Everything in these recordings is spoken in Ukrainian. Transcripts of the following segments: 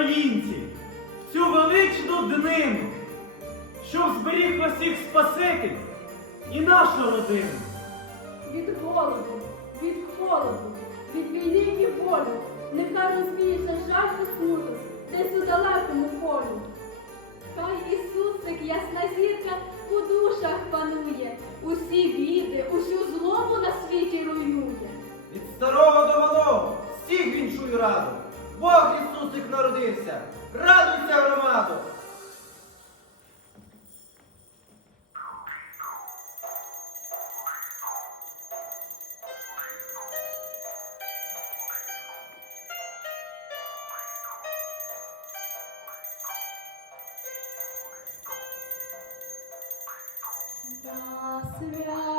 українці цю величну днину, щоб зберіг вас всіх спаситель і нашу родину. Від голоду, від холоду, від війни і болю, нехай розміється жаль і смуток десь у далекому полю. Хай Ісусик, ясна зірка, буду. Бог Ісусик народився! Радуйся, громаду! Да, свят.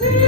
Thank.